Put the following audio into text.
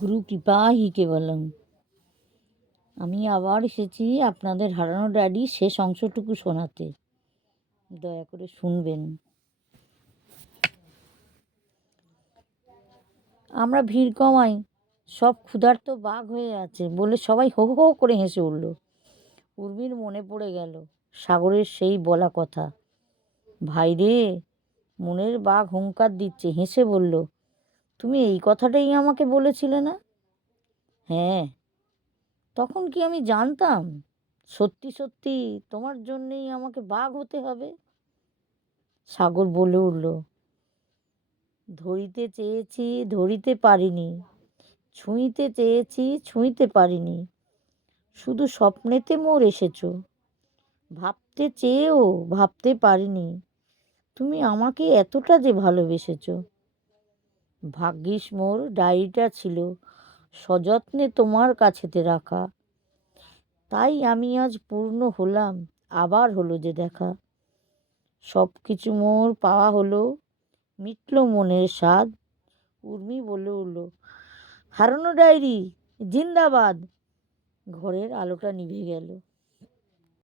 গুরু কৃপা হি কেবলম। আমি আবার এসেছি আপনাদের হারানো ডায়েরির শেষ অংশটুকু শোনাতে। দয়া করে শুনবেন। আমরা ভিড় কমাই, সব ক্ষুধার্ত বাঘ হয়ে আছে বলে সবাই হো হো করে হেসে উঠল। উর্মির মনে পড়ে গেল সাগরের সেই বলা কথা। ভাই রে, মনের বাঘ হুঙ্কার দিচ্ছে, হেসে বলল, তুমি এই কথাটাই আমাকে বলেছিলে না? হ্যাঁ, তখন কি আমি জানতাম সত্যি সত্যি তোমার জন্যেই আমাকে বাঘ হতে হবে? সাগর বলে উঠল, ধরিতে চেয়েছি ধরিতে পারিনি, ছুঁইতে চেয়েছি ছুঁইতে পারিনি, শুধু স্বপ্নেতে মোর এসেছো, ভাবতে চেয়েও ভাবতে পারিনি তুমি আমাকে এতটা যে ভালোবেসেছো। ভাগ্যিস মোর ডায়েরিটা ছিল সযত্নে তোমার কাছেতে রাখা, তাই আমি আজ পূর্ণ হলাম, আবার হলো যে দেখা। সব কিছু মোর পাওয়া হলো, মিটল মনের স্বাদ। উর্মি বলে উঠল, হারানো ডায়েরি জিন্দাবাদ। ঘরের আলোটা নিভে গেল।